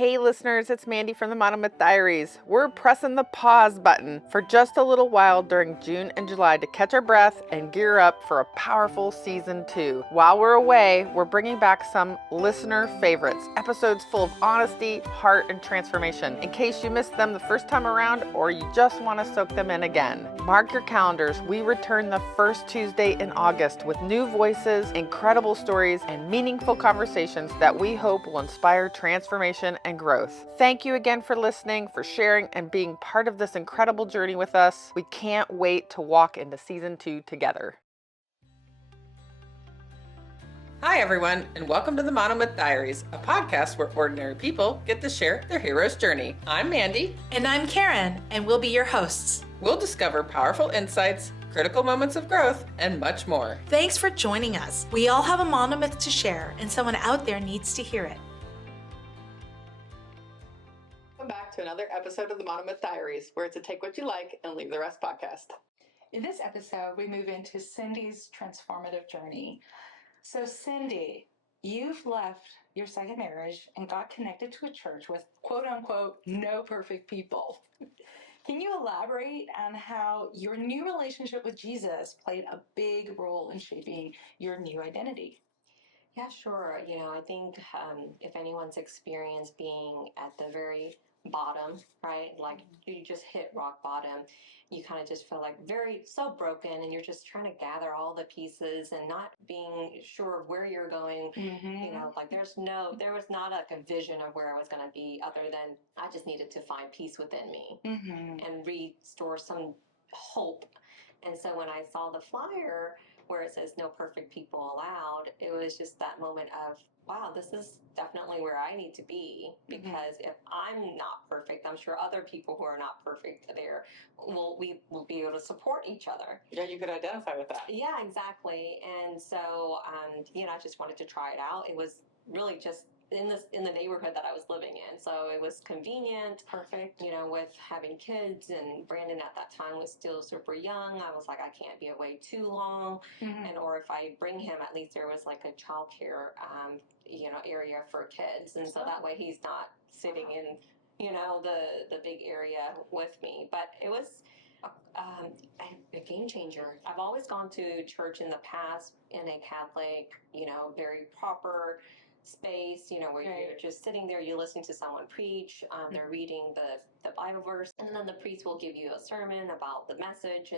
Hey listeners, it's Mandy from the Monomyth Diaries. We're pressing the pause button for just a little while during June and July to catch our breath and gear up for a powerful season 2. While we're away, we're bringing back some listener favorites, episodes full of honesty, heart, and transformation, in case you missed them the first time around or you just want to soak them in again. Mark your calendars. We return the first Tuesday in August with new voices, incredible stories, and meaningful conversations that we hope will inspire transformation and growth. Thank you again for listening, for sharing, and being part of this incredible journey with us. We can't wait to walk into season 2 together. Hi everyone, and welcome to the Monomyth Diaries, a podcast where ordinary people get to share their hero's journey. I'm Mandy. And I'm Karen, and we'll be your hosts. We'll discover powerful insights, critical moments of growth, and much more. Thanks for joining us. We all have a monomyth to share, and someone out there needs to hear it. Welcome back to another episode of the Monomyth Diaries, where it's a take what you like and leave the rest podcast. In this episode, we move into Cyndi's transformative journey. So Cyndi, you've left your second marriage and got connected to a church with quote unquote no perfect people. Can you elaborate on how your new relationship with Jesus played a big role in shaping your new identity? Yeah, sure. I think if anyone's experienced being at the very bottom, right? Like you just hit rock bottom, you kind of just feel like so broken, and you're just trying to gather all the pieces and not being sure of where you're going. Like there was not like a vision of where I was going to be, other than I just needed to find peace within me and restore some hope. And so when I saw the flyer where it says no perfect people allowed, it was just that moment of, wow, this is definitely where I need to be, because if I'm not perfect, I'm sure other people who are not perfect there we will be able to support each other. Yeah, you could identify with that. Yeah, exactly. And so, I just wanted to try it out. It was really just in the neighborhood that I was living in. So it was convenient. Perfect. With having kids, and Brandon at that time was still super young. I was like, I can't be away too long. Or if I bring him, at least there was like a childcare, area for kids. And so that way he's not sitting in, the big area with me. But it was a game changer. I've always gone to church in the past in a Catholic, very proper space, where you're just sitting there, you listen to someone preach, they're reading the Bible verse, and then the priest will give you a sermon about the message,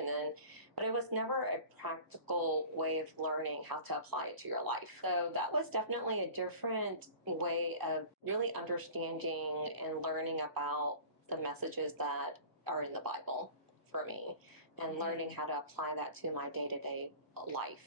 but it was never a practical way of learning how to apply it to your life. So that was definitely a different way of really understanding and learning about the messages that are in the Bible for me, and learning how to apply that to my day-to-day life,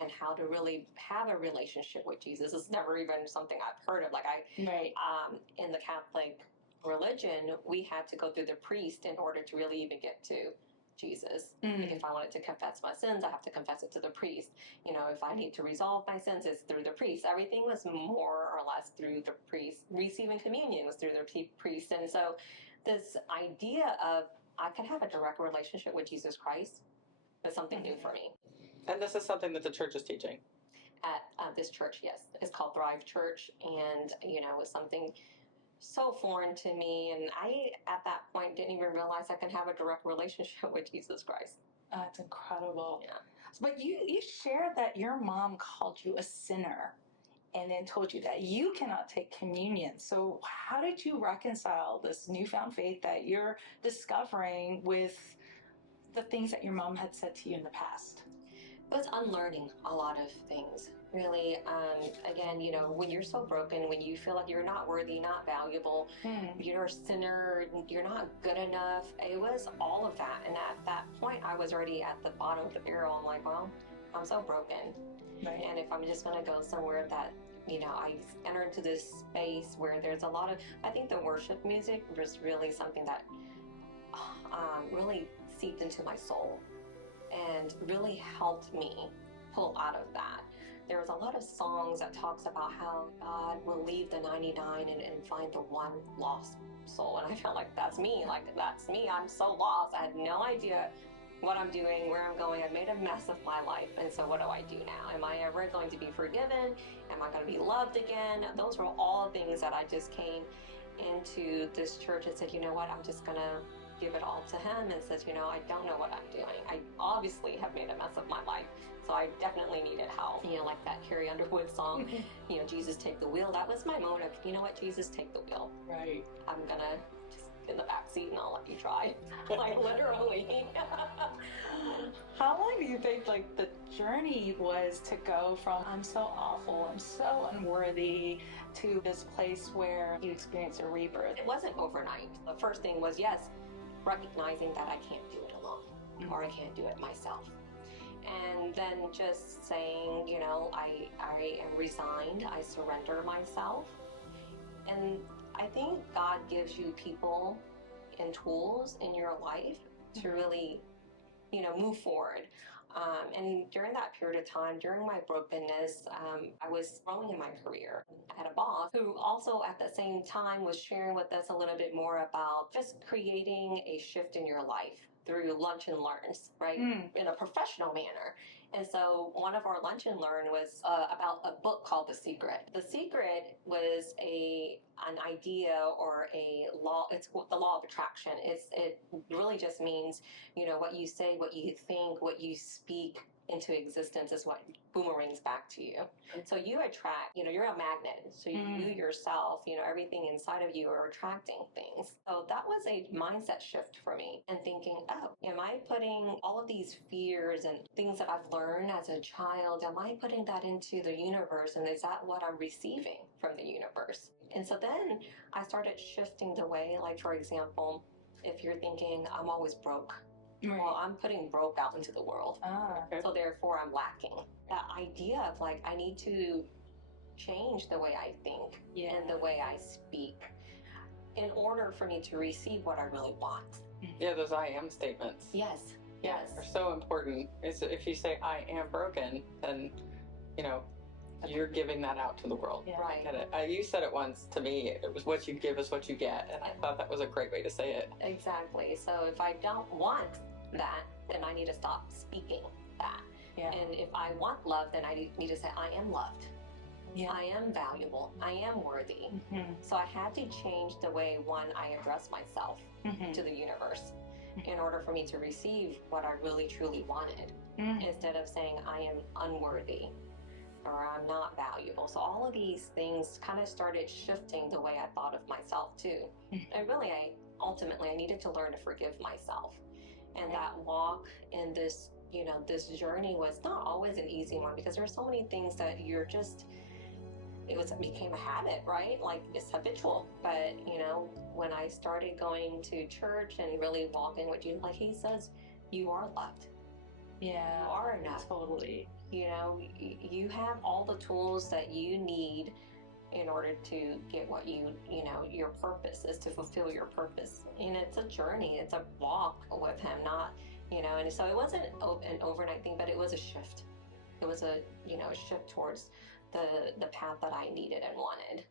and how to really have a relationship with Jesus. It's never even something I've heard of. Like in the Catholic religion, we had to go through the priest in order to really even get to Jesus. If I wanted to confess my sins, I have to confess it to the priest. If I need to resolve my sins, it's through the priest. Everything was more or less through the priest. Receiving communion was through the priest. And so this idea of I can have a direct relationship with Jesus Christ was something new for me. And this is something that the church is teaching. At this church, yes. It's called Thrive Church, and, it was something so foreign to me, and I, at that point, didn't even realize I could have a direct relationship with Jesus Christ. That's incredible. Yeah. But you shared that your mom called you a sinner and then told you that you cannot take communion. So how did you reconcile this newfound faith that you're discovering with the things that your mom had said to you in the past? It was unlearning a lot of things, really. Again, when you're so broken, when you feel like you're not worthy, not valuable, you're a sinner, you're not good enough. It was all of that. And at that point, I was already at the bottom of the barrel. I'm like, well, I'm so broken. Right. And if I'm just going to go somewhere that, I enter into this space where there's a lot of, I think the worship music was really something that really seeped into my soul and really helped me pull out of that. There was a lot of songs that talks about how God will leave the 99 and find the one lost soul. And I felt like that's me. I'm so lost. I had no idea what I'm doing, where I'm going. I've made a mess of my life. And so what do I do now? Am I ever going to be forgiven? Am I going to be loved again? Those were all things that I just came into this church and said, you know what, I'm just going to give it all to him, and says, you know, I don't know what I'm doing. I obviously have made a mess of my life, so I definitely needed help. You know, like that Carrie Underwood song, you know, Jesus take the wheel. That was my motto. You know what, Jesus, take the wheel. Right. I'm gonna just get in the back seat and I'll let you drive. Like literally. How long do you think like the journey was to go from I'm so awful, I'm so unworthy, to this place where you experience a rebirth? It wasn't overnight. The first thing was, yes, recognizing that I can't do it alone, or I can't do it myself. And then just saying, you know, I am resigned, I surrender myself. And I think God gives you people and tools in your life to really, you know, move forward. And during that period of time, during my brokenness, I was growing in my career. I had a boss who also at the same time was sharing with us a little bit more about just creating a shift in your life through lunch and learns, right? In a professional manner. And so one of our lunch and learn was about a book called The Secret. The Secret was an idea or a law. It's the law of attraction. It really just means, you know, what you say, what you think, what you speak into existence is what boomerangs back to you. So you attract, you know, you're a magnet. So you yourself, you know, everything inside of you are attracting things. So that was a mindset shift for me, and thinking, oh, am I putting all of these fears and things that I've learned as a child, am I putting that into the universe? And is that what I'm receiving from the universe? And so then I started shifting the way, like, for example, if you're thinking, I'm always broke. Right. Well, I'm putting broke out into the world. So therefore I'm lacking. That idea of like, I need to change the way I think and the way I speak in order for me to receive what I really want. Yeah, those I am statements. Yes. Yeah, are so important. Is if you say I am broken, then, you know, you're giving that out to the world. Yeah. Right. Get it? You said it once to me. It was what you give is what you get, and I thought that was a great way to say it. Exactly. So if I don't want that, then I need to stop speaking that. Yeah. And if I want love, then I need to say I am loved. Yeah. I am valuable. I am worthy. So I had to change the way, one, I address myself to the universe in order for me to receive what I really truly wanted, instead of saying I am unworthy or I'm not valuable. So all of these things kind of started shifting the way I thought of myself too. And really, ultimately I needed to learn to forgive myself. And that walk in this, you know, this journey was not always an easy one, because there are so many things that you're just, it became a habit, right? Like it's habitual. But, you know, when I started going to church and really walking with you, like he says, you are loved. Yeah. You are enough. Totally. You know, you have all the tools that you need in order to get what you know, your purpose is to fulfill your purpose. And it's a journey, it's a walk with him, not, you know, and so it wasn't an overnight thing, but it was a shift. It was a, you know, a shift towards the path that I needed and wanted.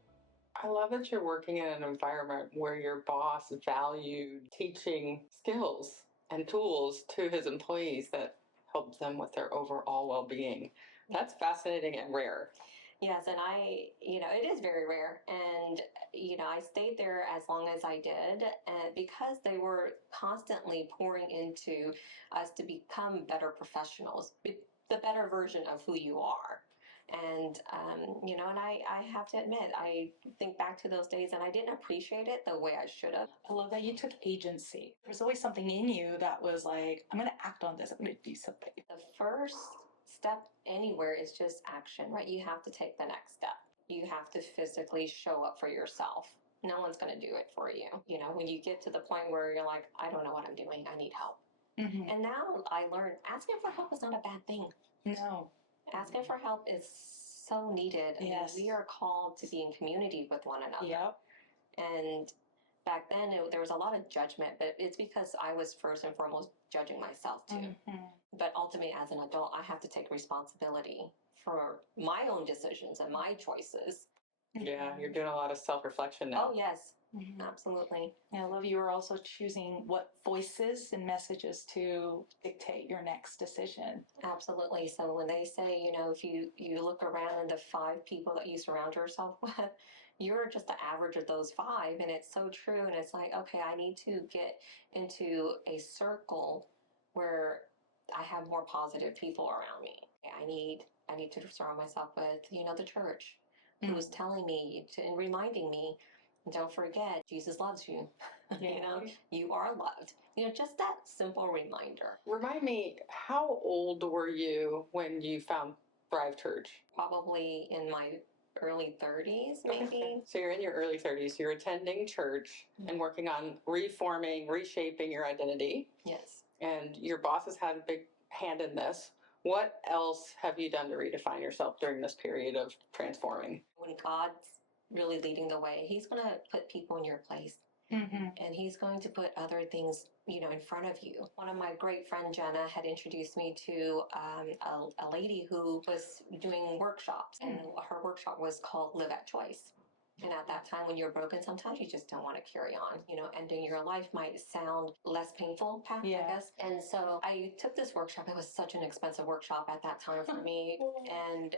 I love that you're working in an environment where your boss valued teaching skills and tools to his employees that helped them with their overall well-being. That's fascinating and rare. Yes, and you know, it is very rare. And, you know, I stayed there as long as I did, and because they were constantly pouring into us to become better professionals, the better version of who you are. And, you know, and I have to admit, I think back to those days and I didn't appreciate it the way I should have. I love that you took agency. There's always something in you that was like, I'm going to act on this. I'm going to do something. The first step anywhere is just action, right? You have to take the next step. You have to physically show up for yourself. No one's going to do it for you. You know, when you get to the point where you're like, I don't know what I'm doing, I need help. And now I learned asking for help is not a bad thing. No. Asking for help is so needed. I mean, we are called to be in community with one another. Yep. And back then there was a lot of judgment, but it's because I was first and foremost judging myself too. But ultimately, as an adult, I have to take responsibility for my own decisions and my choices. Yeah, you're doing a lot of self-reflection now. Oh, yes. Absolutely. I love you are also choosing what voices and messages to dictate your next decision. Absolutely. So when they say, you know, if you look around and the 5 people that you surround yourself with, you're just the average of those five. And it's so true. And it's like, okay, I need to get into a circle where I have more positive people around me. I need to surround myself with, the church who's telling me and reminding me, don't forget, Jesus loves you. You are loved. Just that simple reminder. Remind me, how old were you when you found Thrive Church? Probably in my early 30s, maybe. Okay. So you're in your early 30s. You're attending church and working on reforming, reshaping your identity. Yes. And your boss has had a big hand in this. What else have you done to redefine yourself during this period of transforming? When God's really leading the way, He's going to put people in your place. And He's going to put other things, in front of you. One of my great friend Jenna had introduced me to a lady who was doing workshops, and her workshop was called Live at Choice. And at that time, when you're broken, sometimes you just don't want to carry on. Ending your life might sound less painful, I guess. And so I took this workshop. It was such an expensive workshop at that time for me, and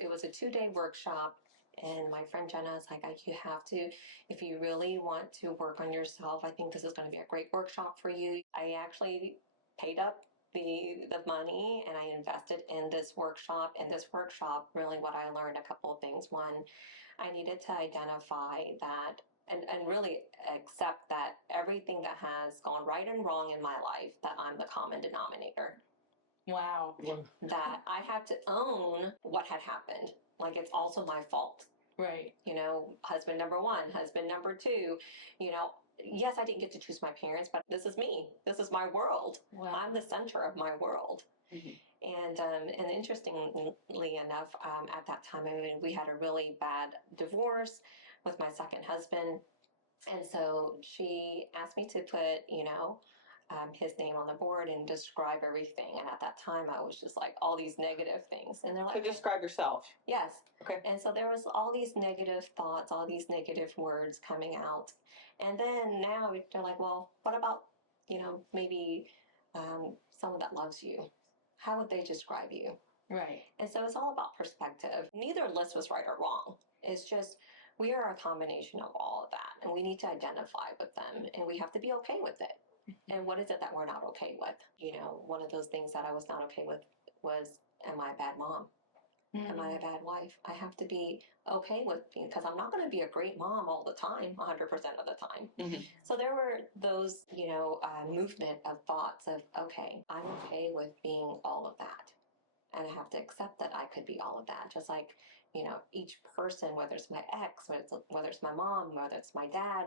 it was a 2-day workshop. And my friend Jenna is like, you have to, if you really want to work on yourself, I think this is going to be a great workshop for you. I actually paid up the money and I invested in this workshop. And this workshop, really what I learned, a couple of things. One, I needed to identify that and really accept that everything that has gone right and wrong in my life, that I'm the common denominator. Wow. That I had to own what had happened. Like, it's also my fault. Right. Husband number one, husband number two, yes, I didn't get to choose my parents, but this is me. This is my world. Wow. I'm the center of my world. And interestingly enough, at that time, we had a really bad divorce with my second husband. And so she asked me to put, his name on the board and describe everything. And at that time, I was just like, all these negative things. And they're like, So describe yourself. Yes. Okay. And so there was all these negative thoughts, all these negative words coming out. And then now they're like, well, what about, maybe someone that loves you? How would they describe you? Right. And so it's all about perspective. Neither list was right or wrong. It's just, we are a combination of all of that. And we need to identify with them. And we have to be okay with it. And what is it that we're not okay with? One of those things that I was not okay with was, am I a bad mom? Am I a bad wife? I have to be okay with being, because I'm not going to be a great mom all the time, 100% of the time. So there were those, movement of thoughts of, okay, I'm okay with being all of that. And I have to accept that I could be all of that. Just like, each person, whether it's my ex, whether it's my mom, whether it's my dad,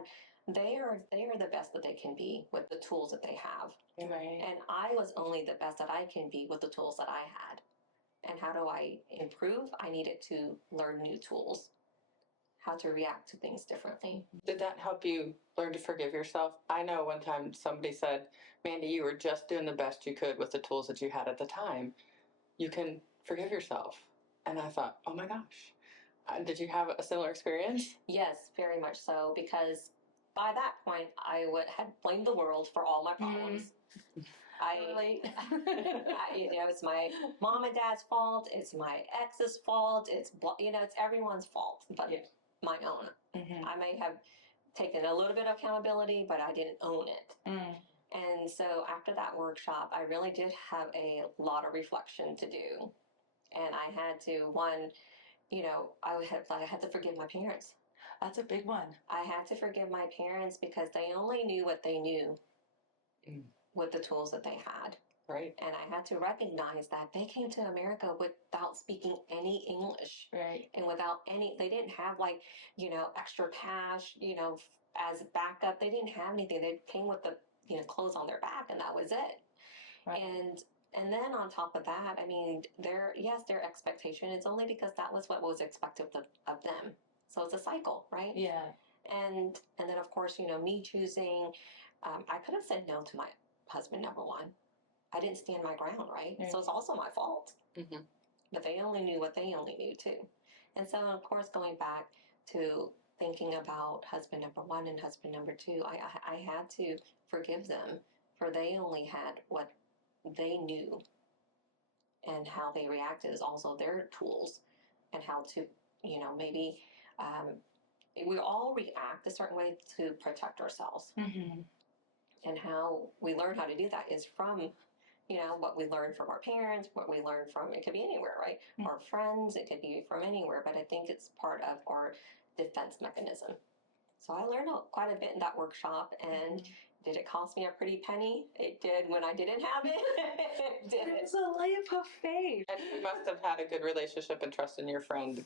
they are the best that they can be with the tools that they have. Right. And I was only the best that I can be with the tools that I had. And how do I improve? I needed to learn new tools, how to react to things differently. Did that help you learn to forgive yourself? I know one time somebody said, Mandy, you were just doing the best you could with the tools that you had at the time. You can forgive yourself. And I thought, oh my gosh. Did you have a similar experience? Yes, very much so. Because by that point, I had blamed the world for all my problems. It's my mom and dad's fault. It's my ex's fault. It's everyone's fault, but my own. I may have taken a little bit of accountability, but I didn't own it. And so after that workshop, I really did have a lot of reflection to do. And I had to, I had to forgive my parents. That's a big one. I had to forgive my parents because they only knew what they knew with the tools that they had. Right. And I had to recognize that they came to America without speaking any English. Right. And they didn't have extra cash, as backup. They didn't have anything. They came with the, clothes on their back, and that was it. Right. And then on top of that, their expectation is only because that was what was expected of them. So it's a cycle, right? Yeah. And then of course, me choosing, I could have said no to my husband, number one. I didn't stand my ground, right? So it's also my fault. But they only knew what they only knew too. And so of course, going back to thinking about husband number one and husband number two, I had to forgive them, for they only had what they knew, and how they reacted is also their tools, and how to, maybe we all react a certain way to protect ourselves. Mm-hmm. And how we learn how to do that is from, what we learn from our parents, what we learn from, it could be anywhere, right? Mm. Our friends, it could be from anywhere, but I think it's part of our defense mechanism. So I learned quite a bit in that workshop, and did it cost me a pretty penny? It did when I didn't have it. It did. It was a leap of faith. And you must have had a good relationship and trust in your friend.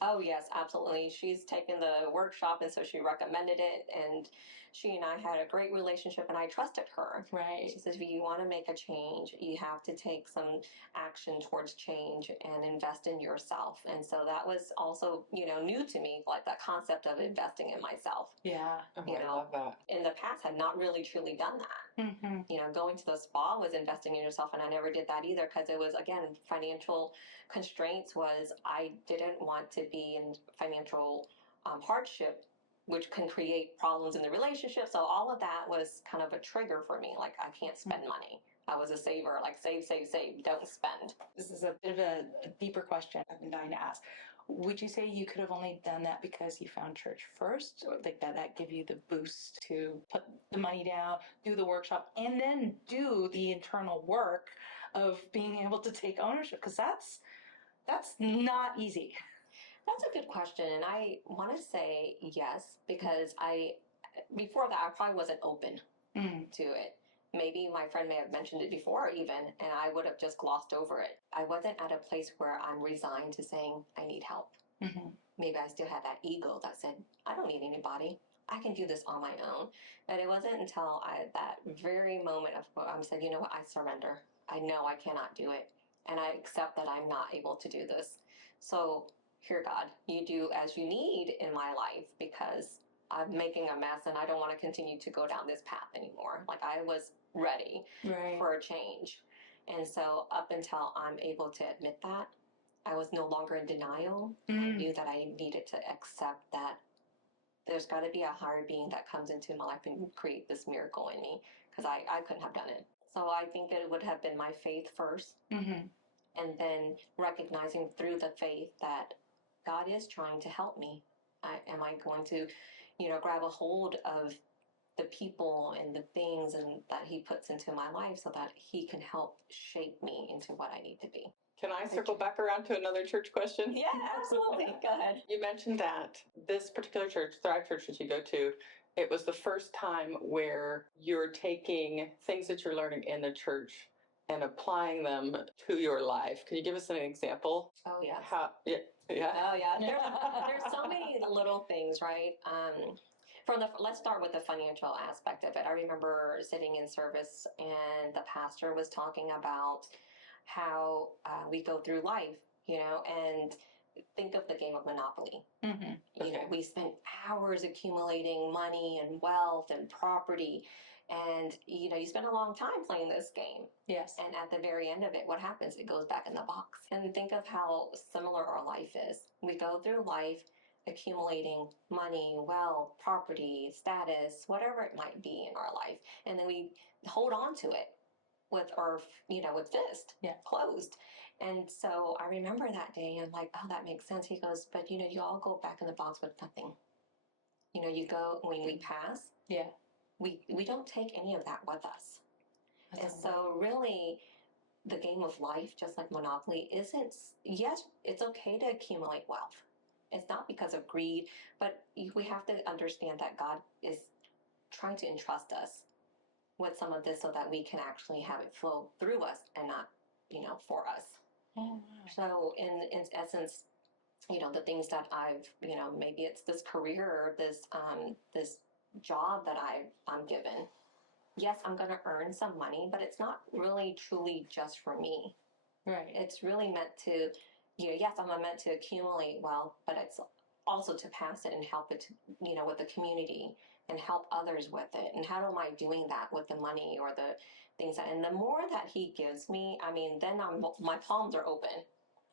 Oh, yes, absolutely. She's taken the workshop, and so she recommended it, and she and I had a great relationship, and I trusted her. Right. She says, if you want to make a change, you have to take some action towards change and invest in yourself. And so that was also, new to me, like that concept of investing in myself. Yeah. Oh, You I know, love that. In the past, had not really truly done that. Mm-hmm. Going to the spa was investing in yourself, and I never did that either, because it was, again, financial constraints. Was I didn't want to be in financial hardship, which can create problems in the relationship. So all of that was kind of a trigger for me. Like, I can't spend money. I was a saver, like save, don't spend. This is a bit of a deeper question I've been dying to ask. Would you say you could have only done that because you found church first, or like that give you the boost to put the money down, do the workshop, and then do the internal work of being able to take ownership? Because that's not easy. That's a good question, and I want to say yes, because before that, I probably wasn't open to it. Maybe my friend may have mentioned it before even, and I would have just glossed over it. I wasn't at a place where I'm resigned to saying I need help. Mm-hmm. Maybe I still had that ego that said, I don't need anybody. I can do this on my own. But it wasn't until that very moment of I said, you know what, I surrender. I know I cannot do it. And I accept that I'm not able to do this. So here, God, you do as you need in my life, because I'm making a mess and I don't want to continue to go down this path anymore. Like, I was ready for a change. And so up until I'm able to admit that, I was no longer in denial. I knew that I needed to accept that there's got to be a higher being that comes into my life and create this miracle in me, because I couldn't have done it. So I think it would have been my faith first, and then recognizing through the faith that God is trying to help me. Am I going to, grab a hold of the people and the things and that he puts into my life so that he can help shape me into what I need to be? Can I circle back around to another church question? Yeah, absolutely. Go ahead. You mentioned that this particular church, Thrive Church that you go to, it was the first time where you're taking things that you're learning in the church and applying them to your life. Can you give us an example? Oh, yes. Yeah. Oh, yeah. There's so many little things, right? Let's start with the financial aspect of it. I remember sitting in service, and the pastor was talking about how we go through life, and think of the game of Monopoly. We spend hours accumulating money and wealth and property, and you spend a long time playing this game. Yes. And at the very end of it, what happens? It goes back in the box. And think of how similar our life is. We go through life accumulating money, wealth, property, status, whatever it might be in our life, and then we hold on to it with our, with fist closed. And so I remember that day, I'm like, oh, that makes sense. He goes, but you all go back in the box with nothing. You go, when we pass, we don't take any of that with us. And so really, the game of life, just like Monopoly, yes, it's okay to accumulate wealth. It's not because of greed, but we have to understand that God is trying to entrust us with some of this so that we can actually have it flow through us and not, for us. Oh, wow. So in essence, the things that I've, maybe it's this career or this job that I'm given. Yes, I'm going to earn some money, but it's not really truly just for me. Right. It's really meant to, yes, I'm meant to accumulate wealth, but it's also to pass it and help it, with the community and help others with it. And how am I doing that with the money or the things and the more that he gives me, then my palms are open,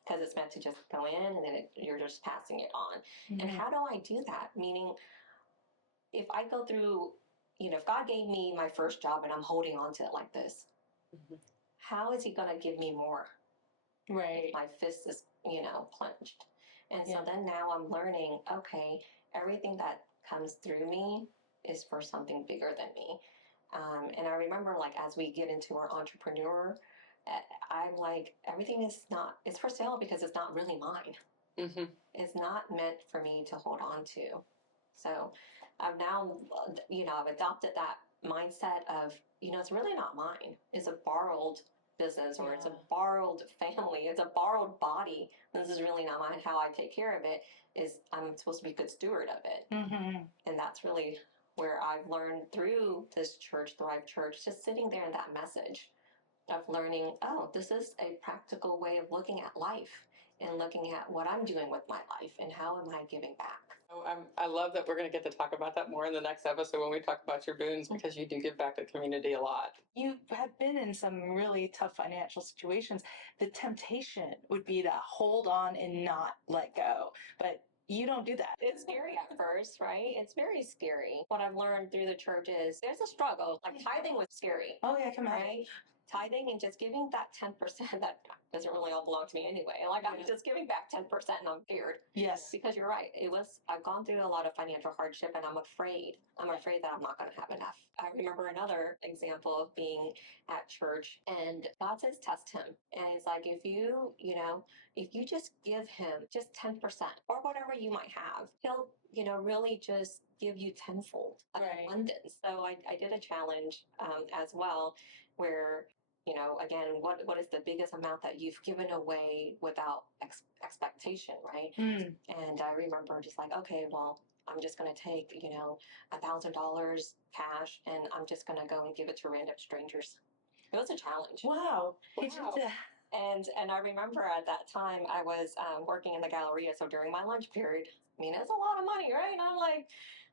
because it's meant to just go in and then you're just passing it on. And how do I do that? Meaning, if I go through, if God gave me my first job and I'm holding on to it like this, how is he going to give me more? Right. If my fist is, clenched. And so then now I'm learning, okay, everything that comes through me is for something bigger than me. And I remember, like, as we get into our entrepreneur, I'm like, everything is not, it's for sale because it's not really mine. Mm-hmm. It's not meant for me to hold on to. So I've now, I've adopted that mindset of, it's really not mine. It's a borrowed business, or it's a borrowed family. It's a borrowed body. This is really not mine. How I take care of it is I'm supposed to be a good steward of it. Mm-hmm. And that's really where I've learned through this church, Thrive Church, just sitting there in that message of learning, oh, this is a practical way of looking at life and looking at what I'm doing with my life and how am I giving back. I love that we're going to get to talk about that more in the next episode when we talk about your boons, because you do give back to the community a lot. You have been in some really tough financial situations. The temptation would be to hold on and not let go, but you don't do that. It's scary at first, right? It's very scary. What I've learned through the church is there's a struggle. Like tithing was scary. Oh yeah, come on. Right? Tithing and just giving that 10% that doesn't really all belong to me anyway. Like I'm just giving back 10% and I'm scared. Yes. Because you're right. I've gone through a lot of financial hardship and I'm afraid. I'm afraid that I'm not going to have enough. I remember another example of being at church and God says, test him. And he's like, if you just give him just 10% or whatever you might have, he'll, really just give you tenfold of abundance. So I did a challenge as well where, again, what is the biggest amount that you've given away without expectation, right? Mm. And I remember just like, okay, well, I'm just going to take, $1,000 cash and I'm just going to go and give it to random strangers. It was a challenge. Wow. And I remember at that time I was working in the Galleria. So during my lunch period, I mean, it's a lot of money, right? And I'm like,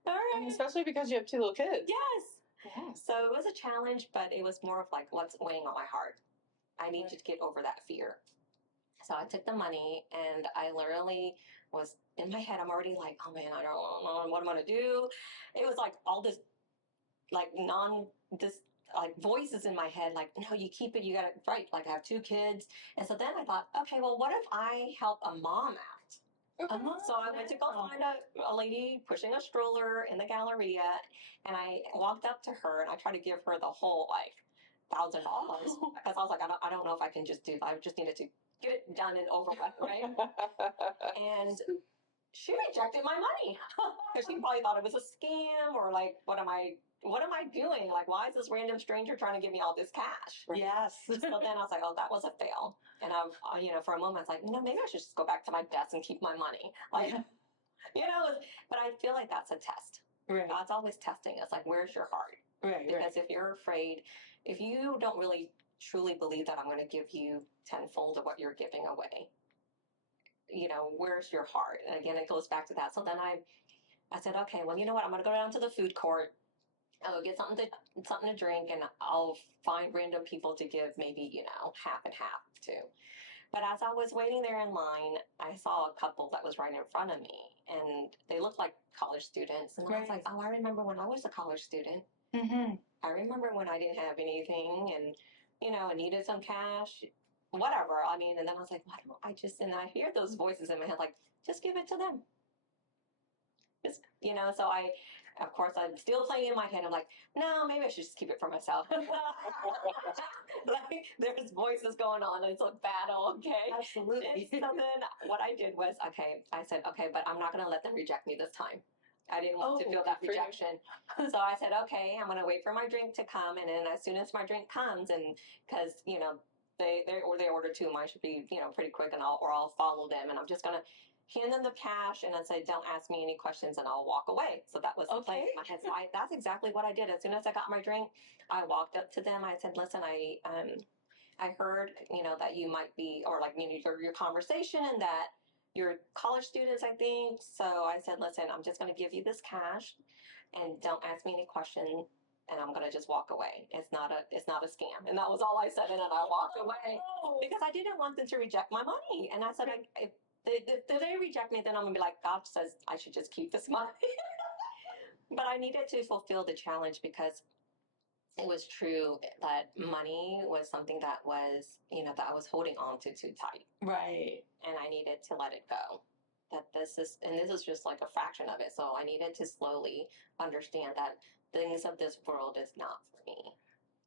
all right. And especially because you have 2 little kids. Yes. Yeah. So it was a challenge, but it was more of like, what's weighing on my heart? I need to get over that fear. So I took the money and I literally was in my head. I'm already like, oh man, I don't know what I'm going to do. It was like all this, like voices in my head, like, no, you keep it. You got it right. Like I have 2 kids. And so then I thought, okay, well, what if I help a mom out? So I went to go find a lady pushing a stroller in the Galleria, and I walked up to her and I tried to give her the whole $1,000 because I was like, I don't know if I can just do that. I just needed to get it done and over with, right? And she rejected my money because she probably thought it was a scam or like, what am I doing? Like, why is this random stranger trying to give me all this cash? Yes. So then I was like, oh, that was a fail. And I, for a moment, I was like, no, maybe I should just go back to my desk and keep my money. Like, but I feel like that's a test. Right. God's always testing us. Like, where's your heart? Right. Because if you're afraid, if you don't really truly believe that I'm going to give you tenfold of what you're giving away, where's your heart? And again, it goes back to that. So then I said, okay, well, you know what? I'm going to go down to the food court. I'll get something to drink, and I'll find random people to give maybe, half and half to. But as I was waiting there in line, I saw a couple that was right in front of me, and they looked like college students. And I was like, oh, I remember when I was a college student. Mm-hmm. I remember when I didn't have anything and, I needed some cash, whatever. I mean, and then I was like, why don't I and I hear those voices in my head, like, just give it to them. Just, so of course, I'm still playing in my head. I'm like, no, maybe I should just keep it for myself. Like, there's voices going on. It's a battle, okay? Absolutely. And so then what I did was, I said, okay, but I'm not going to let them reject me this time. I didn't want to feel that rejection. So I said, okay, I'm going to wait for my drink to come. And then as soon as my drink comes, and because, they order 2, mine should be, pretty quick, and I'll follow them. And I'm just going to hand them the cash and I said, don't ask me any questions and I'll walk away. So that was the plan in my head. So that's exactly what I did. As soon as I got my drink, I walked up to them. I said, listen, I heard, that you might be, or like, your conversation, and that you're college students, I think. So I said, listen, I'm just going to give you this cash and don't ask me any questions. And I'm going to just walk away. It's not a scam. And that was all I said. And then I walked away because I didn't want them to reject my money. And I said, if they reject me, then I'm going to be like, God says I should just keep this money. But I needed to fulfill the challenge because it was true that money was something that was, that I was holding on to too tight. Right. And I needed to let it go. that this is just like a fraction of it. So I needed to slowly understand that things of this world is not for me.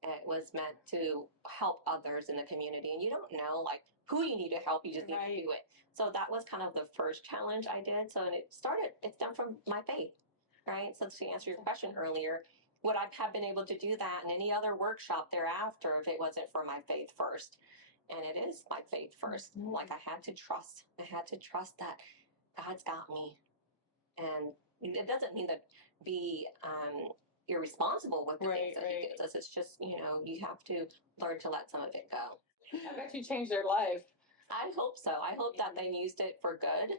It was meant to help others in the community, and you don't know like who you need to help, you just need to do it. So that was kind of the first challenge I did. So, and it's done from my faith, right? So to answer your question earlier, would I have been able to do that in any other workshop thereafter if it wasn't for my faith first? And it is my faith 1st. Like I had to trust that God's got me. And it doesn't mean that be irresponsible with the things that he gives us. It's just, you have to learn to let some of it go. I bet you changed their life. I hope so. I hope that they used it for good.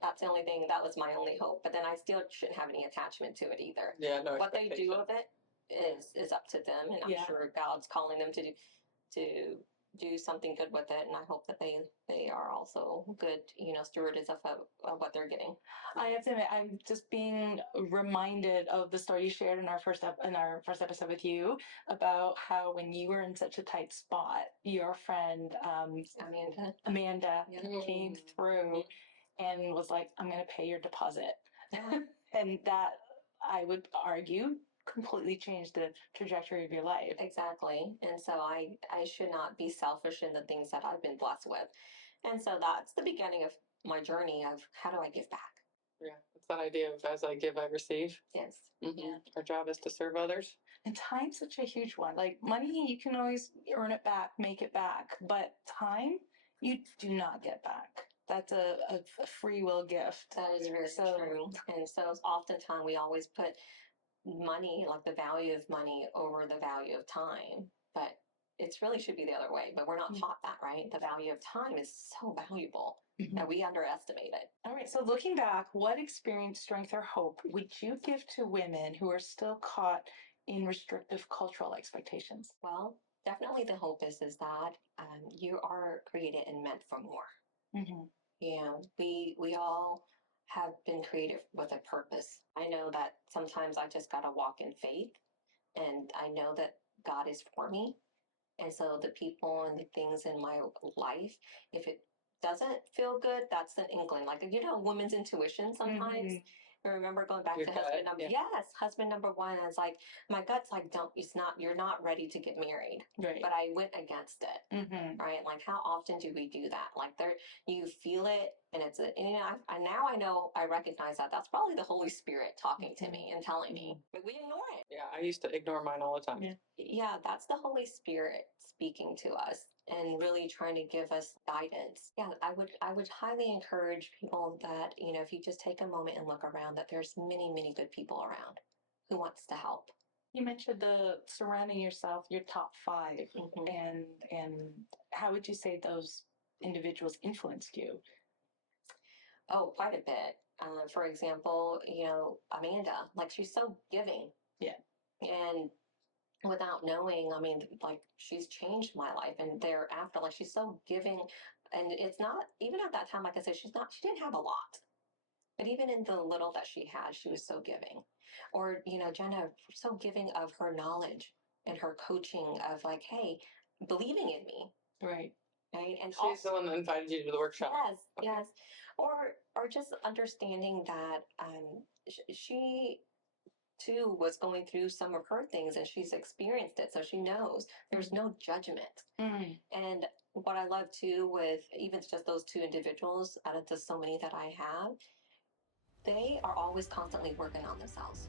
That's the only thing, that was my only hope. But then I still shouldn't have any attachment to it either. Yeah, no. What they do of it is up to them. And I'm sure God's calling them to do something good with it. And I hope that they are also good, stewards of what they're getting. I have to admit, I'm just being reminded of the story you shared in our first episode with you about how when you were in such a tight spot, your friend Amanda came through and was like, "I'm going to pay your deposit," and that, I would argue, completely changed the trajectory of your life. Exactly. And so I should not be selfish in the things that I've been blessed with. And so that's the beginning of my journey of how do I give back? Yeah, it's that idea of as I give, I receive. Yes. Mm-hmm. Yeah. Our job is to serve others. And time's such a huge one. Like money, you can always earn it back, make it back. But time, you do not get back. That's a free will gift. That is very true. And so oftentimes we always put money, like the value of money, over the value of time. But it really should be the other way. But we're not taught that, right? The value of time is so valuable. And we underestimate it. All right. So looking back, what experience, strength, or hope would you give to women who are still caught in restrictive cultural expectations? Well, definitely the hope is that you are created and meant for more. We all have been created with a purpose. I know that sometimes I just got to walk in faith, and I know that God is for me. And so the people and the things in my life, if it doesn't feel good, that's an inkling. Like, woman's intuition sometimes. I remember going back to husband number, husband number one. I was like, my gut's like, you're not ready to get married. Right. But I went against it. Right. Like, how often do we do that? Like, you feel it, and now I know, I recognize that that's probably the Holy Spirit talking to me and telling me, but we ignore it. Yeah, I used to ignore mine all the time. Yeah, that's the Holy Spirit speaking to us and really trying to give us guidance. Yeah, I would highly encourage people that, if you just take a moment and look around, that there's many, many good people around who wants to help. You mentioned the surrounding yourself, your top 5, and how would you say those individuals influenced you? Oh, quite a bit. For example, Amanda, like, she's so giving. Yeah. And without knowing, she's changed my life, and thereafter, like, she's so giving. And it's not, even at that time, like I said, she didn't have a lot, but even in the little that she had, she was so giving. Or, Jenna, so giving of her knowledge and her coaching of like, hey, believing in me. Right. And she's the one that invited you to the workshop. Yes, okay. Yes. Or just understanding that she too was going through some of her things, and she's experienced it, so she knows there's no judgment. And what I love too, with even just those 2 individuals out of the so many that I have, they are always constantly working on themselves.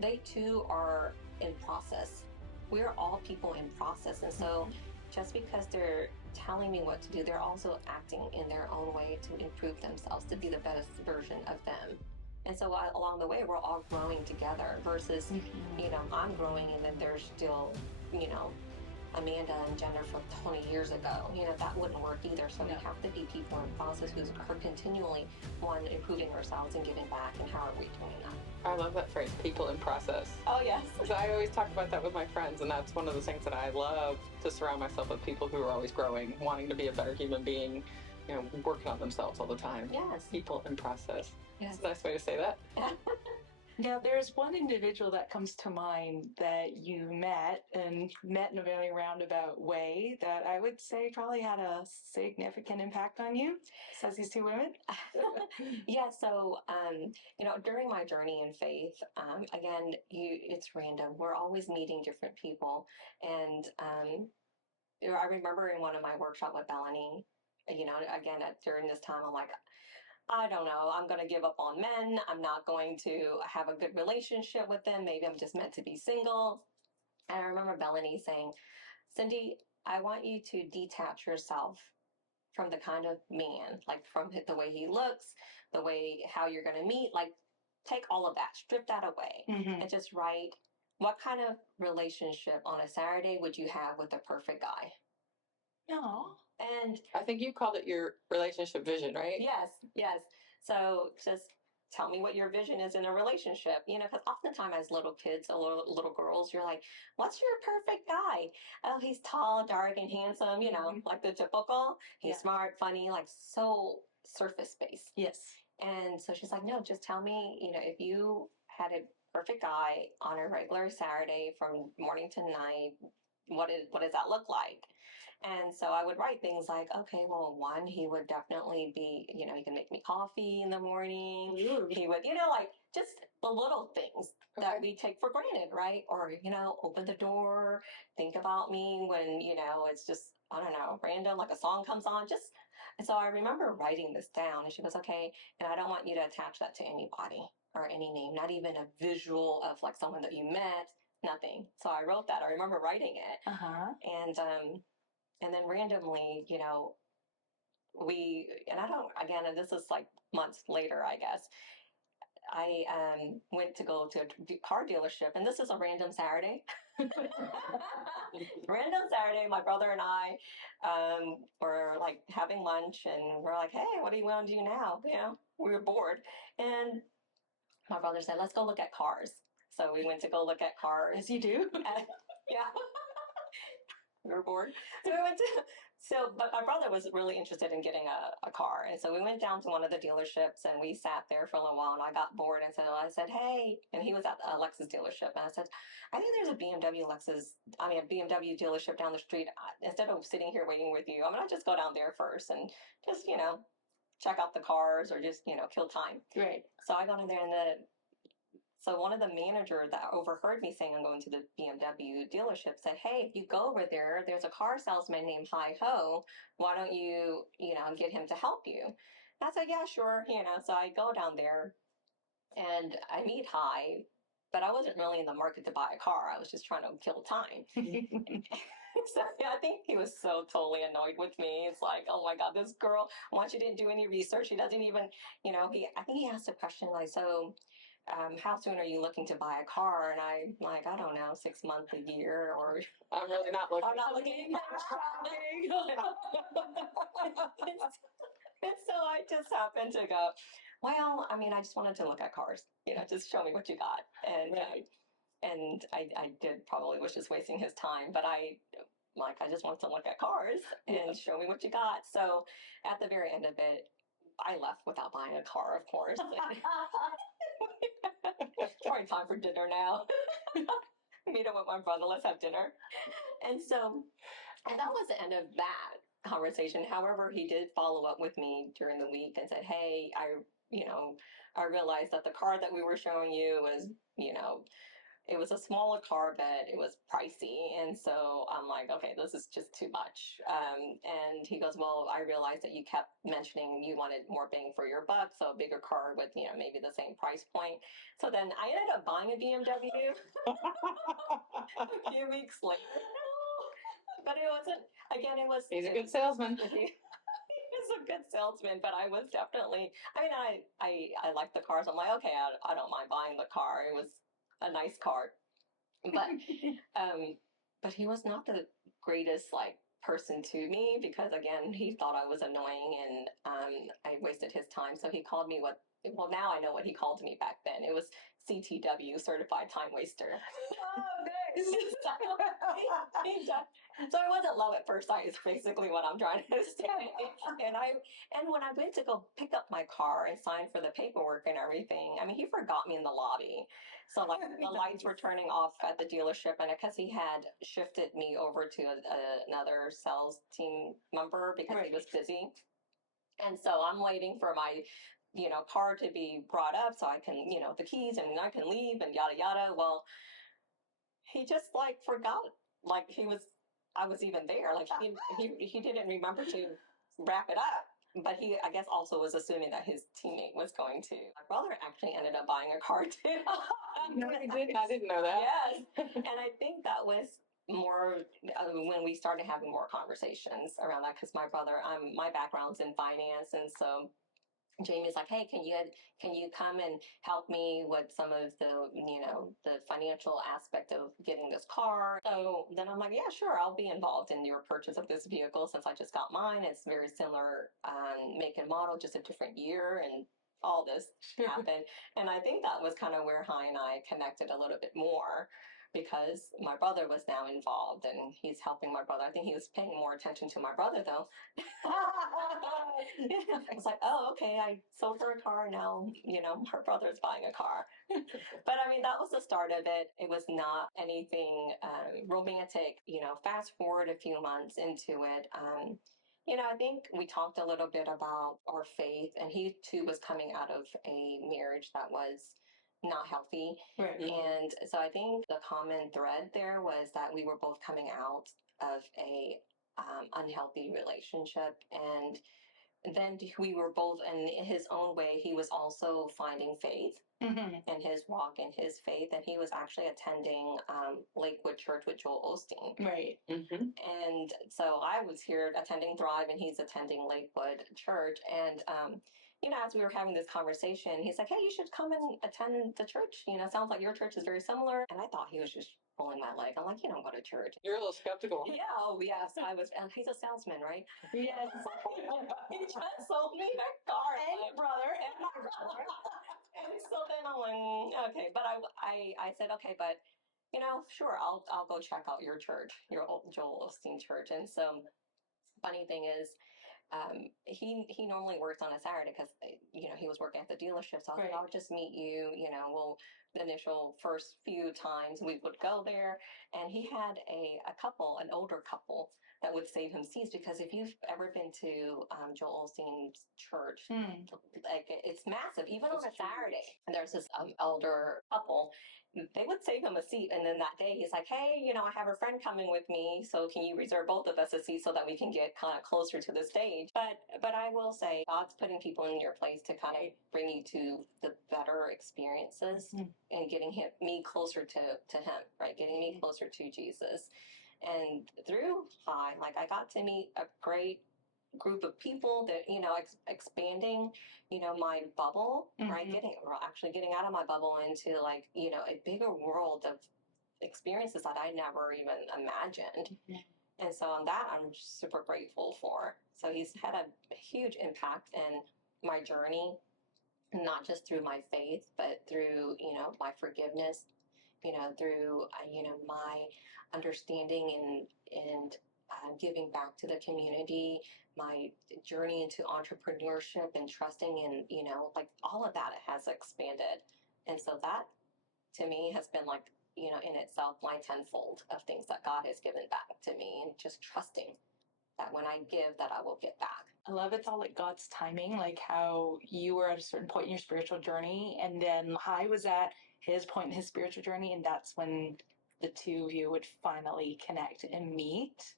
They too are in process. We're all people in process, and so just because they're telling me what to do, they're also acting in their own way to improve themselves, to be the best version of them. And so along the way, we're all growing together versus, I'm growing and then there's still, Amanda and Jenna from 20 years ago. That wouldn't work either. So we have to be people in process who are continually, improving ourselves and giving back. And how are we doing that? I love that phrase, people in process. Oh, yes. Because I always talk about that with my friends, and that's one of the things that I love, to surround myself with people who are always growing, wanting to be a better human being, working on themselves all the time. Yes. People in process. Yes. That's a nice way to say that. Now, there's one individual that comes to mind that you met and met in a very roundabout way that I would say probably had a significant impact on you, says these two women. Yeah, so during my journey in faith, again, it's random. We're always meeting different people, and I remember in one of my workshop with Melanie, again during this time, I'm like, I don't know. I'm going to give up on men. I'm not going to have a good relationship with them. Maybe I'm just meant to be single. And I remember Melanie saying, Cyndi, I want you to detach yourself from the kind of man, like from the way he looks, the way how you're going to meet, like take all of that, strip that away, and just write what kind of relationship on a Saturday would you have with the perfect guy? No. And I think you called it your relationship vision, right? yes. So just tell me what your vision is in a relationship, because oftentimes as little kids or little girls, you're like, what's your perfect guy? Oh, he's tall, dark, and handsome, like the typical. He's smart, funny, like so surface based. Yes. And so she's like, no, just tell me, if you had a perfect guy on a regular Saturday from morning to night, what does that look like? And so I would write things like, okay, well, one, he would definitely be, he can make me coffee in the morning. Ooh. He would, like just the little things that we take for granted, right? Or, open the door, think about me when, it's just, I don't know, random, like a song comes on, just. And so I remember writing this down and she goes, okay, and I don't want you to attach that to anybody or any name, not even a visual of like someone that you met, nothing. So I wrote that. I remember writing it. And then randomly, and I don't, again, and this is like months later, I guess, I went to go to a car dealership, and this is a random Saturday. Random Saturday, my brother and I were like having lunch, and we're like, hey, what do you want to do now? We were bored. And my brother said, let's go look at cars. So we went to go look at cars. As you do. Yeah. We were bored. So but my brother was really interested in getting a car. And so we went down to one of the dealerships and we sat there for a little while and I got bored and I said, hey, and he was at a Lexus dealership. And I said, I think there's a BMW dealership down the street. Instead of sitting here waiting with you, I'm going to just go down there first and just, check out the cars or just, kill time. Right. So I got in there so one of the managers that overheard me saying I'm going to the BMW dealership said, hey, if you go over there, there's a car salesman named Hi Ho. Why don't you, get him to help you? And I said, yeah, sure. So I go down there and I meet Hi, but I wasn't really in the market to buy a car. I was just trying to kill time. So yeah, I think he was so totally annoyed with me. It's like, oh my God, this girl, once she didn't do any research, she doesn't even, I think he asked a question like, so how soon are you looking to buy a car? And I'm like, I don't know, 6 months, a year, or I'm really not looking. I'm not looking for shopping. And so I just happened to go, well, I mean, I just wanted to look at cars, just show me what you got. And I did probably was just wasting his time, but I just wanted to look at cars and show me what you got. So at the very end of it, I left without buying a car, of course. Probably time for dinner now. Meet up with my brother, let's have dinner. And that was the end of that conversation. However, he did follow up with me during the week and said, hey, I realized that the car that we were showing you was, it was a smaller car, but it was pricey. And so I'm like, okay, this is just too much. And he goes, well, I realized that you kept mentioning you wanted more bang for your buck. So a bigger car with, maybe the same price point. So then I ended up buying a BMW a few weeks later. But it wasn't, again, He's a good salesman. He's a good salesman, but I was definitely, I liked the cars. I'm like, okay, I don't mind buying the car. It was a nice car. But he was not the greatest person to me because again he thought I was annoying and I wasted his time. So he called me now I know what he called me back then. It was CTW, certified time waster. Oh, So it wasn't love at first sight. Is basically what I'm trying to say. And when I went to go pick up my car and sign for the paperwork and everything, I mean, he forgot me in the lobby. So like the lights were turning off at the dealership, and because he had shifted me over to another sales team member because he was busy. And so I'm waiting for my, car to be brought up so I can, the keys, and I can leave and yada yada. Well, he just like forgot, like I was even there. Like he didn't remember to wrap it up. But he, I guess, also was assuming that his teammate was going to. My brother actually ended up buying a car too. No, he didn't. I didn't know that. Yes, and I think that was more when we started having more conversations around that, because my brother, my background's in finance, and so Jamie's like, hey, can you come and help me with some of the, the financial aspect of getting this car? So then I'm like, yeah, sure, I'll be involved in your purchase of this vehicle since I just got mine. It's very similar make and model, just a different year, and all this happened. And I think that was kind of where Hi and I connected a little bit more, because my brother was now involved and he's helping my brother. I think he was paying more attention to my brother though. It's like, oh, okay, I sold her a car now, her brother's buying a car. But I mean, that was the start of it. It was not anything romantic. Fast forward a few months into it. I think we talked a little bit about our faith, and he too was coming out of a marriage that was not healthy. Right. And so I think the common thread there was that we were both coming out of a unhealthy relationship, and then we were both, in his own way, he was also finding faith in his walk, in his faith, and he was actually attending Lakewood Church with Joel Osteen. Right. And so I was here attending Thrive, and he's attending Lakewood Church. And as we were having this conversation, he's like, hey, you should come and attend the church. Sounds like your church is very similar. And I thought he was just pulling my leg. I'm like, you don't go to church. You're a little skeptical. Yeah, oh yes, I was. And he's a salesman, right? Yes. He just sold me a car. And your brother. And my brother. And so then I'm like, okay. But I said, okay, but sure, I'll go check out your church, your old Joel Osteen church. And so funny thing is, he normally works on a Saturday because he was working at the dealership. So I was like, I'll just meet you. The initial first few times we would go there, and he had a couple, an older couple, that would save him seats, because if you've ever been to Joel Osteen's church, like it's massive, even on a Saturday. And there's this elder couple. They would save him a seat, and then that day he's like, hey, I have a friend coming with me, so can you reserve both of us a seat so that we can get kind of closer to the stage? But I will say, God's putting people in your place to kind of bring you to the better experiences, and getting me closer to him, right? Getting me closer to Jesus. And through Hi, like I got to meet a great group of people that, expanding, my bubble, right? Getting out of my bubble into like, a bigger world of experiences that I never even imagined. And so on that, I'm super grateful for. So he's had a huge impact in my journey, not just through my faith, but through, my forgiveness, through, my understanding and giving back to the community, my journey into entrepreneurship and trusting, and, like all of that has expanded. And so that to me has been like, in itself, my tenfold of things that God has given back to me, and just trusting that when I give, that I will get back. I love it's all like God's timing, like how you were at a certain point in your spiritual journey, and then Hi was at his point in his spiritual journey, and that's when the two of you would finally connect and meet.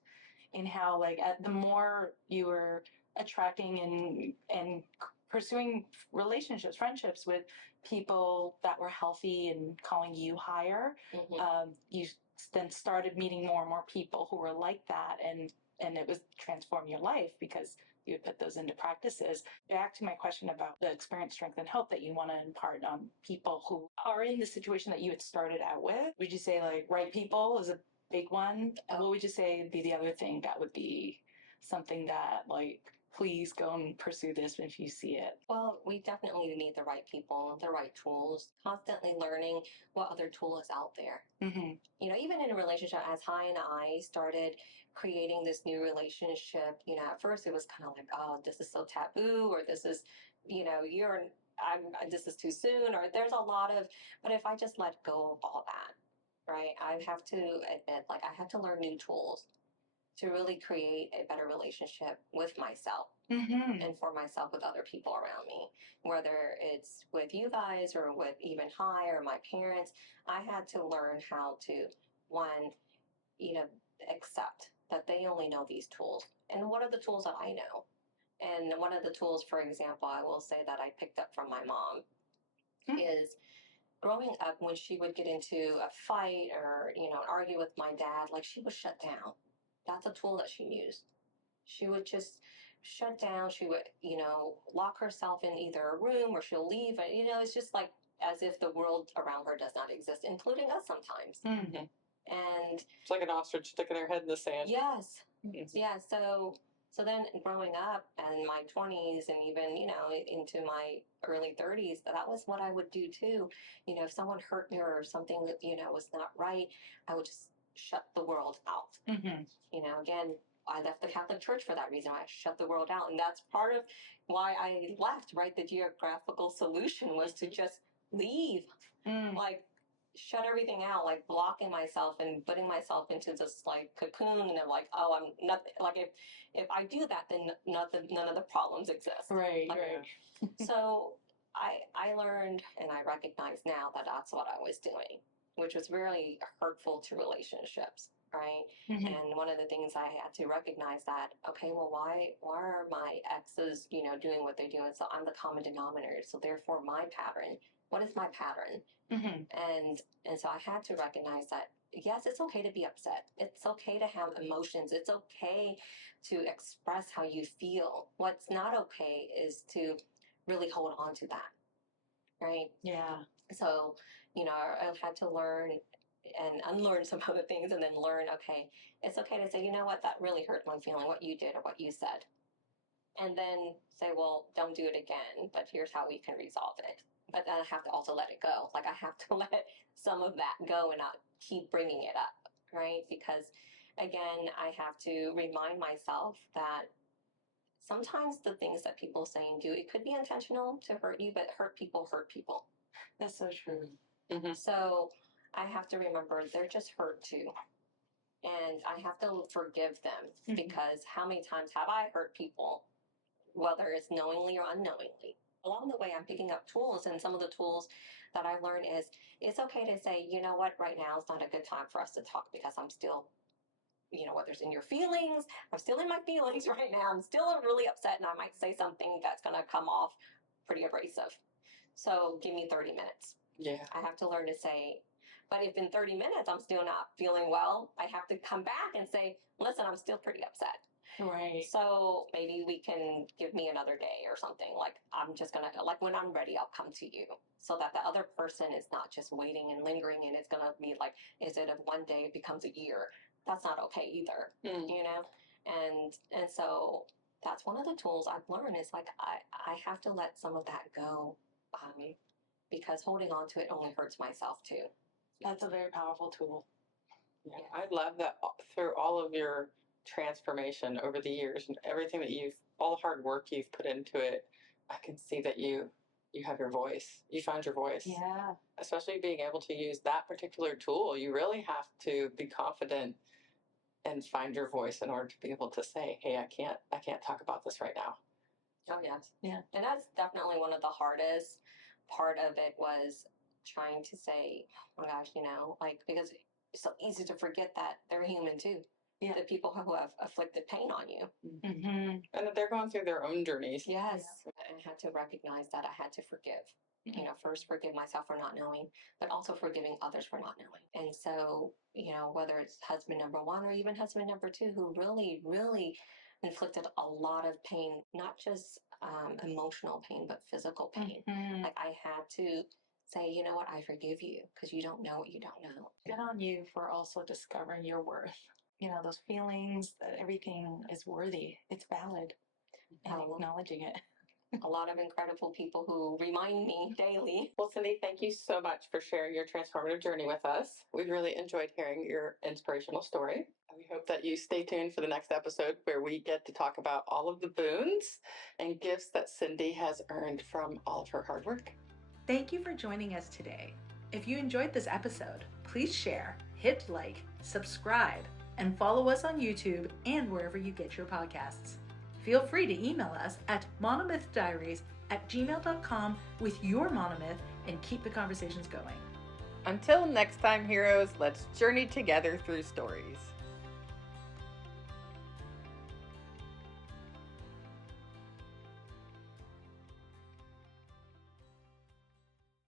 And how like the more you were attracting and pursuing relationships, friendships with people that were healthy and calling you higher, you then started meeting more and more people who were like that, and it was transform your life because you would put those into practices. Back to my question about the experience, strength, and hope that you want to impart on people who are in the situation that you had started out with. Would you say like right people is a big one? And what would you say would be the other thing that would be something that like please go and pursue this if you see it? Well, we definitely need the right people, the right tools, constantly learning what other tool is out there. Mm-hmm. Even in a relationship, as Hi and I started creating this new relationship, at first it was kind of like, oh, this is so taboo, or this is, this is too soon, or there's a lot of, but if I just let go of all that, right, I have to admit, like, I have to learn new tools to really create a better relationship with myself. Mm-hmm. And for myself with other people around me, whether it's with you guys or with even Hi or my parents. I had to learn how to, one, accept that they only know these tools. And what are the tools that I know? And one of the tools, for example, I will say that I picked up from my mom is growing up when she would get into a fight or, argue with my dad, like she would shut down. That's a tool that she used. She would just shut down. She would, lock herself in either a room or she'll leave. And, it's just like as if the world around her does not exist, including us sometimes. Mm-hmm. And it's like an ostrich sticking their head in the sand. yes. Mm-hmm. Yeah. So then growing up in my 20s and even, into my early 30s, that was what I would do too. If someone hurt me or something that, was not right, I would just shut the world out. Mm-hmm. Again, I left the Catholic Church for that reason. I shut the world out. And that's part of why I left, right? The geographical solution was to just leave, like shut everything out, like blocking myself and putting myself into this like cocoon. And I'm like, oh, I'm not like, if I do that, then none of the problems exist. Right, like, right. So I learned and I recognize now that that's what I was doing, which was really hurtful to relationships. Right. Mm-hmm. And one of the things I had to recognize that, okay, well, why are my exes, doing what they do? And so I'm the common denominator. So therefore my pattern, what is my pattern? Mm-hmm. And so I had to recognize that, yes, it's okay to be upset. It's okay to have emotions. It's okay to express how you feel. What's not okay is to really hold on to that. Right. Yeah. So, I've had to learn and unlearn some other things and then learn, okay, it's okay to say, you know what, that really hurt my feeling, what you did or what you said. And then say, well, don't do it again, but here's how we can resolve it. But then I have to also let it go. Like I have to let some of that go and not keep bringing it up, right? Because again, I have to remind myself that sometimes the things that people say and do, it could be intentional to hurt you, but hurt people hurt people. That's so true. Mm-hmm. So I have to remember they're just hurt too. And I have to forgive them because how many times have I hurt people, whether it's knowingly or unknowingly? Along the way, I'm picking up tools, and some of the tools that I learned is it's okay to say, you know what, right now is not a good time for us to talk because I'm still, whether it's in your feelings, I'm still in my feelings right now. I'm still really upset, and I might say something that's going to come off pretty abrasive. So give me 30 minutes. Yeah. I have to learn to say, but if in 30 minutes I'm still not feeling well, I have to come back and say, listen, I'm still pretty upset. Right. So maybe we can give me another day or something. Like I'm just going to, like when I'm ready, I'll come to you so that the other person is not just waiting and lingering and it's going to be like, instead of one day, it becomes a year. That's not okay either, And so that's one of the tools I've learned is like, I have to let some of that go. Because holding on to it only hurts myself too. That's a very powerful tool. Yeah. I love that through all of your transformation over the years and everything that all the hard work you've put into it, I can see that you have your voice. You found your voice. Yeah. Especially being able to use that particular tool, you really have to be confident and find your voice in order to be able to say, hey, I can't talk about this right now. Oh yes. Yeah. And that's definitely one of the hardest part of it was trying to say, oh my gosh, because it's so easy to forget that they're human too. Yeah. The people who have afflicted pain on you. Mm-hmm. And that they're going through their own journeys. Yes. Yeah. I had to recognize that I had to forgive. First forgive myself for not knowing, but also forgiving others for not knowing. And so, whether it's husband number one or even husband number two, who really, really inflicted a lot of pain, not just emotional pain, but physical pain. Mm-hmm. Like I had to say, you know what, I forgive you because you don't know what you don't know. Good on you for also discovering your worth. Those feelings that everything is worthy. It's valid. and acknowledging it. A lot of incredible people who remind me daily. Well, Cyndi, thank you so much for sharing your transformative journey with us. We really enjoyed hearing your inspirational story. We hope that you stay tuned for the next episode where we get to talk about all of the boons and gifts that Cyndi has earned from all of her hard work. Thank you for joining us today. If you enjoyed this episode, please share, hit like, subscribe, and follow us on YouTube and wherever you get your podcasts. Feel free to email us at monomythdiaries@gmail.com with your monomyth and keep the conversations going. Until next time, heroes, let's journey together through stories.